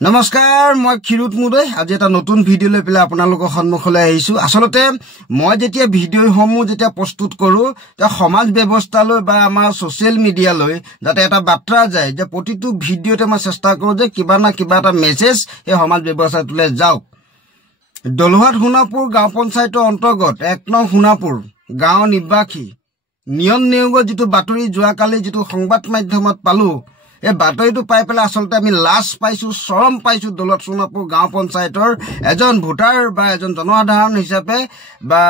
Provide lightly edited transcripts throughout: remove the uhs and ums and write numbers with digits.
নমস্কাৰ মই ক্ষিৰোদ মুদৈ আজি এটা নতুন ভিডিঅ' লৈ পেলাই আপোনালোকৰ সন্মুখলৈ আহিছো। আসলতে মই যেতিয়া ভিডিঅ'সমূহ যেতিয়া প্ৰস্তুত কৰো তে সমাজ ব্যৱস্থালৈ বা আমাৰ সোশ্যাল মিডিয়ালৈ যাতে এটা বাৰ্তা যায় যে প্ৰতিটো ভিডিঅ'তে মই চেষ্টা কৰো যে কিবা না কিবা এটা মেছেজ এই সমাজ ব্যৱস্থাটোলৈ যাওক। দলহাট সোণাপুৰ গাঁও পঞ্চায়তৰ অন্তৰ্গত ১ নং সোণাপুৰ গাঁও নিবাসী নিয়ম নিয়োগৰ যিটো বাতৰি যোৱাকালি যিটো সংবাদ মাধ্যমত পালো এই বাতৰিটো পাই পেলাই আসলতে আমি লাজ পাইছো, চৰম পাইছো। দলহাট সোণাপুৰ গাঁও পঞ্চায়তৰ এজন ভোটাৰ বা এজন জনসাধাৰণ হিচাপে বা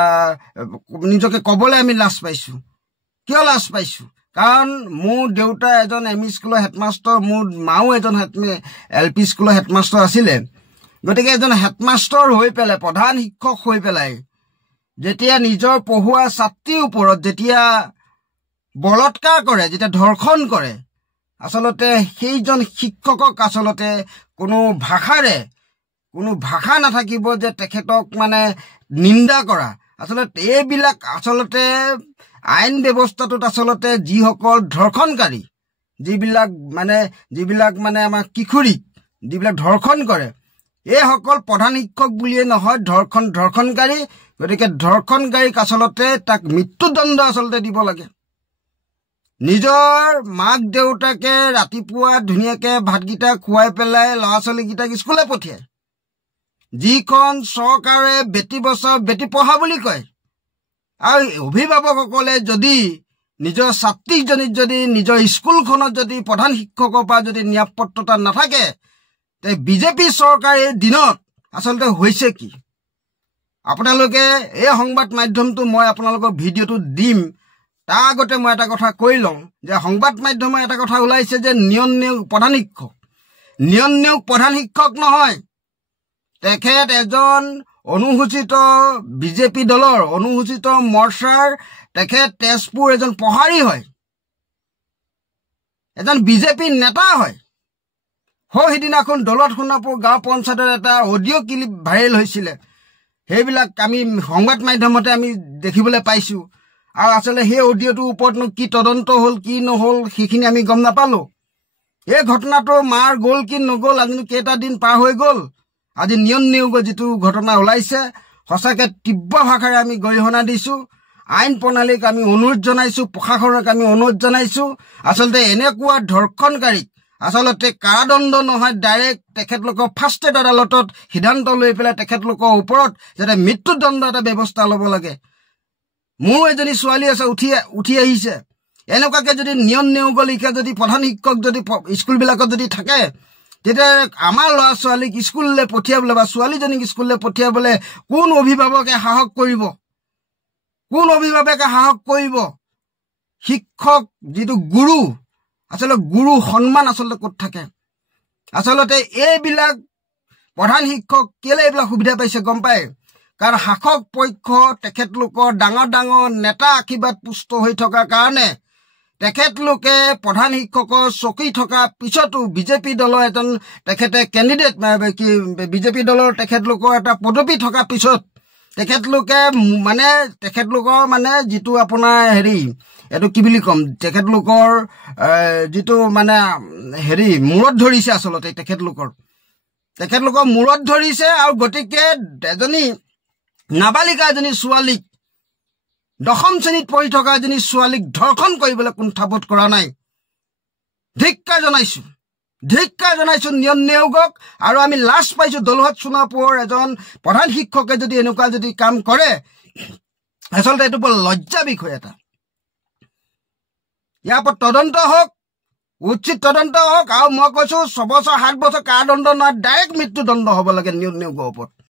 নিজকে কবলৈ আমি লাজ পাইছো। কিয় লাজ পাইছো? কাৰণ মোৰ দেউতা এজন এম ই স্কুলৰ হেডমাষ্টাৰ, মোৰ মাও এজন LP স্কুলৰ হেডমাষ্টাৰ আছিলে। গতিকে এজন হেডমাষ্টাৰ হৈ পেলাই প্ৰধান শিক্ষক হৈ পেলাই যেতিয়া নিজৰ পঢ়ুৱা ছাত্ৰীৰ ওপৰত যেতিয়া বলৎকাৰ কৰে, যেতিয়া ধৰ্ষণ কৰে, আসলতে সেইজন শিক্ষকক আসলতে কোনো ভাষা নাথাকিব যে তেখেতক মানে নিন্দা কৰা। আসলতে এইবিলাক আসলতে আইন ব্যৱস্থাটোত আসলতে যিসকল ধৰ্ষণকাৰী যিবিলাক মানে আমাৰ কিশোৰীক যিবিলাক ধৰ্ষণ কৰে এইসকল প্ৰধান শিক্ষক বুলিয়ে নহয় ধৰ্ষণকাৰী। গতিকে ধৰ্ষণকাৰীক আসলতে তাক মৃত্যুদণ্ড আসলতে দিব লাগে। নিজৰ মাক দেউতাকে ৰাতিপুৱা ধুনীয়াকে ভাতকেইটা খুৱাই পেলাই ল'ৰা ছোৱালীকেইটাক স্কুলে পঠিয়ায়। যিখন চৰকাৰে বেটি বচাও বেটি পঢ়া বুলি কয়, আৰু অভিভাৱকসকলে যদি নিজৰ ছাত্ৰীজনীক যদি নিজৰ স্কুলখনত যদি প্ৰধান শিক্ষকৰ পৰা যদি নিৰাপত্তা নাথাকে তে বিজেপি চৰকাৰে দিনত আসলতে হৈছে কি? আপোনালোকে এই সংবাদ মাধ্যমটো মই আপোনালোকৰ ভিডিঅ'টো দিম তাৰ আগতে মই এটা কথা কৈ লওঁ যে সংবাদ মাধ্যমে এটা কথা ওলাইছে যে নিয়ম নিয়োগ প্ৰধান শিক্ষক নহয়, তেখেত এজন অনুসূচিত বিজেপি দলৰ অনুসূচিত মৰ্চাৰ তেখেত তেজপুৰ এজন প্ৰহাৰী হয়, এজন বিজেপি নেতা হয়। সিদিনাখন দলহাট সোণাপুৰ গাঁও পঞ্চায়তৰ এটা অডিঅ' ক্লিপ ভাইৰেল হৈছিলে। সেইবিলাক আমি সংবাদ মাধ্যমতে আমি দেখিবলৈ পাইছো। আৰু আচলতে সেই অডিঅ'টোৰ ওপৰতনো কি তদন্ত হ'ল কি নহ'ল সেইখিনি আমি গম নাপালো। এই ঘটনাটো মাৰ গ'ল কি নগ'ল আজি কেইটা দিন পাৰ হৈ গ'ল। আজি নিয়ম নিয়োগৰ যিটো ঘটনা ওলাইছে সঁচাকে তীব্ৰ ভাষাৰে আমি গৰিহণা দিছো। আইন প্ৰণালীক আমি অনুৰোধ জনাইছো, প্ৰশাসনক আমি অনুৰোধ জনাইছো। আচলতে এনেকুৱা ধৰ্ষণকাৰীক আসলতে কাৰাদণ্ড নহয়, ডাইৰেক্ট তেখেতলোকৰ ফাৰ্ষ্ট ষ্টেট আদালতত সিদ্ধান্ত লৈ পেলাই তেখেতলোকৰ ওপৰত যাতে মৃত্যুদণ্ড এটা ব্যৱস্থা ল'ব লাগে। মোৰ এজনী ছোৱালী আছে উঠি আহিছে। এনেকুৱাকে যদি নিয়ম নিয়োগৰ লিখা যদি প্ৰধান শিক্ষক যদি স্কুলবিলাকত যদি থাকে তেতিয়া আমাৰ ল'ৰা ছোৱালীক স্কুললৈ পঠিয়াবলৈ বা ছোৱালীজনীক স্কুললৈ পঠিয়াবলৈ কোন অভিভাৱকে সাহস কৰিব? শিক্ষক যিটো গুৰু, আচলতে গুৰু সন্মান আচলতে ক'ত থাকে? আচলতে এইবিলাক প্ৰধান শিক্ষক কেলে এইবিলাক সুবিধা পাইছে গম পায়? কাৰণ শাসক পক্ষ তেখেতলোকৰ ডাঙৰ নেতা আশীৰ্বাদ পুষ্ট হৈ থকাৰ কাৰণে তেখেতলোকে প্ৰধান শিক্ষকৰ চকী থকা পিছতো বিজেপি দলৰ এজন তেখেতে কেণ্ডিডেট বিজেপি দলৰ তেখেতলোকৰ এটা পদবী থকা পিছত তেখেতলোকৰ মানে যিটো আপোনাৰ এইটো কি বুলি ক'ম, তেখেতলোকৰ যিটো মানে মূৰত ধৰিছে আসলতে তেখেতলোকৰ মূৰত ধৰিছে। আৰু গতিকে এজনী নাবালিকা এজনী ছোৱালীক 10ম শ্ৰেণীত পঢ়ি থকা এজনী ছোৱালীক ধৰ্ষণ কৰিবলৈ কুণ্ঠাবোধ কৰা নাই। ধিক্কাৰ জনাইছো নিয়ম নিয়োগক। আৰু আমি লাজ পাইছো দলহাট সোণাপুৰৰ এজন প্ৰধান শিক্ষকে যদি এনেকুৱা যদি কাম কৰে আচলতে এইটো বৰ লজ্জা বিষয় এটা। ইয়াৰ ওপৰত তদন্ত হওক, উচিত তদন্ত হওক। আৰু মই কৈছো 6 বছৰ 7 বছৰ কাৰাদণ্ড নহয়, ডাইৰেক্ট মৃত্যুদণ্ড হ'ব লাগে নিয়ম নিয়োগৰ ওপৰত।